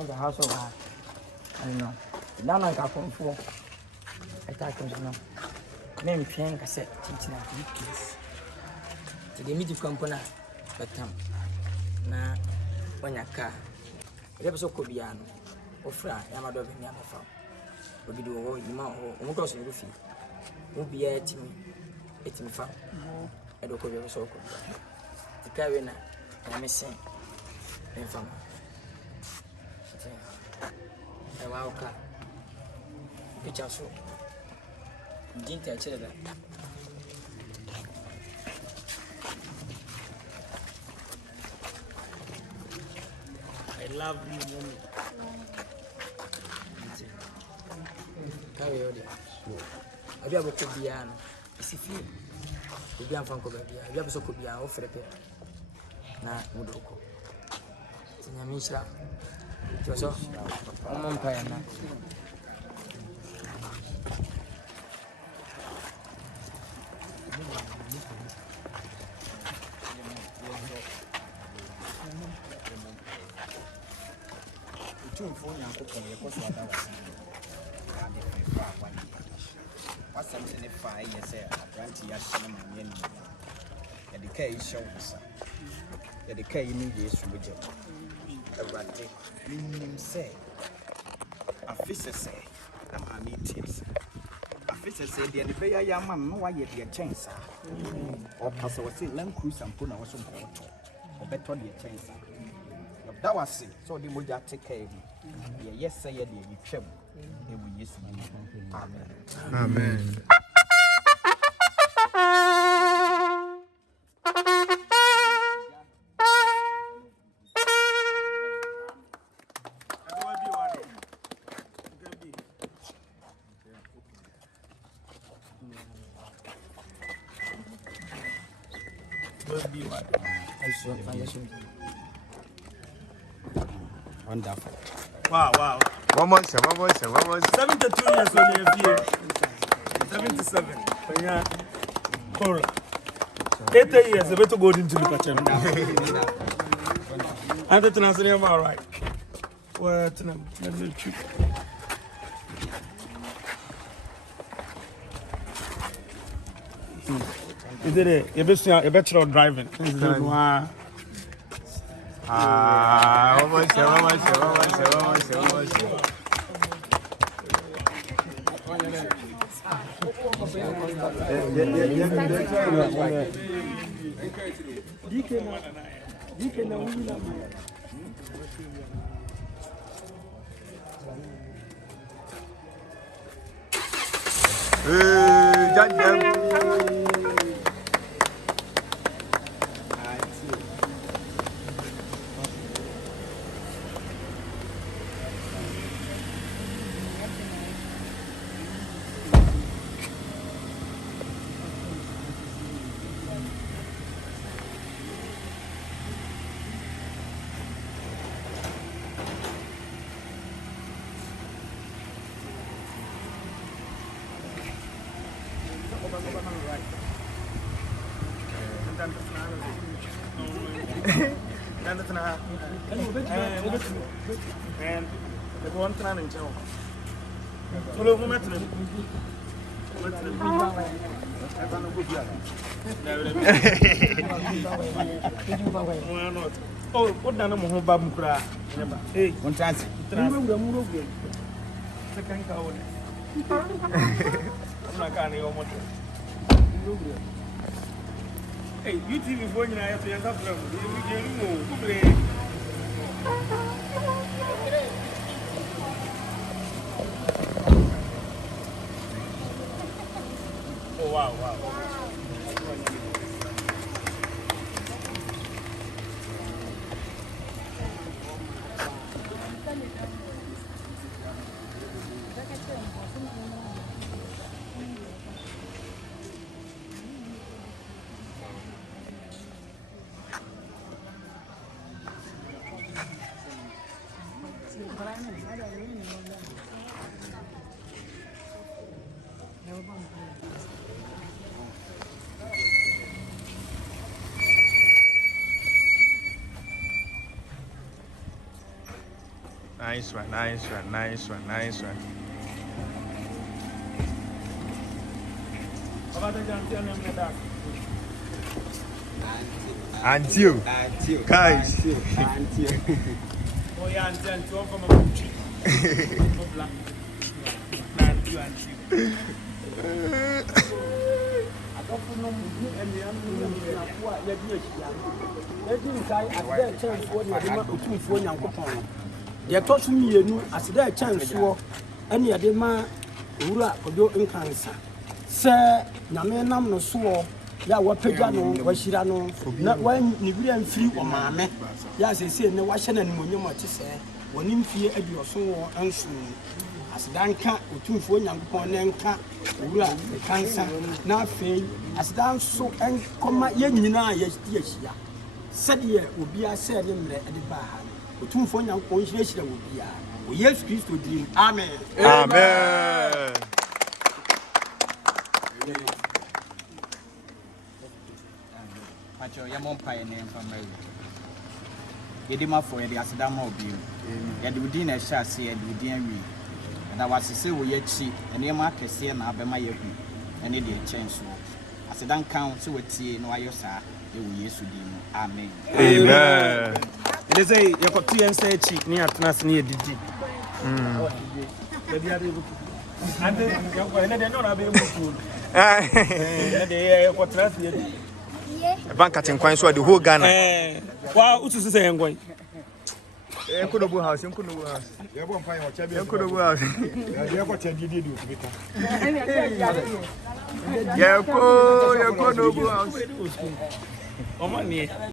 of the house of art. I know. Now I got from four. I thought it was no. Name Pian cassette teaching at weekends. To the media company, but na when your car. There was a cobiano, or fra, Yamado in Yamafa. But you do all you know, or goes in the field. Won't be a team. It's in fact. I don't go so good. The carrier, I'm missing. In fam. I walk up. Picture so. Didn't I tell that? I love you, mommy. Carry on. I have a cobiano. It's a few. Could be a fan cover. I have a cobiano for a pair. Na Mudoko. Nyamisha. Joso. Moment Kwadwo na. Tumfo nyankopon ye koso ada wasi. What's something if I say grant ya shame me ni. Ya de kai show sa. Ya de kai ni Yesu beje. Awurade nim say afise say am amitis. Afise say de ne beya ya man no wa ye de chance. O paso wasi Land Cruiser mpo na wo so mpo. Obeto de chance. That was it. So the moja take care of me. Yes, say you twem. E wu Yesu. Amen. Amen. Wonderful. Wow. One more. 72 years on your fear. 77. Yeah. Cora. 80 years, I better go into the kitchen. I'm the Tanzania, all right. What? Let me check. Is it a bachelor of driving? Wow. One more. And the one thing in town. Follow Moment. Oh, what done? I'm Babu Kra. Hey, one chance. Second cow. I'm not going to hey, you TV before you have to answer from you. wow. Nice one. Until guys. Oh yeah, until from a country. The tossing you as their chance for any of them, Ura Kwadwo Nkansah. Sir, Namenam no so, ya wapejano, Washirano, not when Nibian free or mamma. Yes, I say, no washing and Munyama to say, when in fear of your soul and soon. As Danka, two for young Ponenka, Ura, the cancer, now fail, as Dan so and come Yenina, yes, ya. Said ye would be a certain at the bar. Two for young consideration would be a. Yes, Christ would dream. Amen. Amen. Pacho, your mom pie name from Mary. Edema for the Asadama of you. Yet within a chassis and within we. And I was to say, we yet see, and your market see and I'll be my yoke. And it did change so. As a down count, so it's no Iosa, they will yes with him. Amen. Amen. They say you got two and say cheap near Tnas near DG. And then they're not able to. They are what Tnas. Bank at Inquine, so the whole Ghana. Wow, what's to say? I'm going. Uncle House, Uncle House. You won't find what you could have house. You what you did do. Yeah, go, house.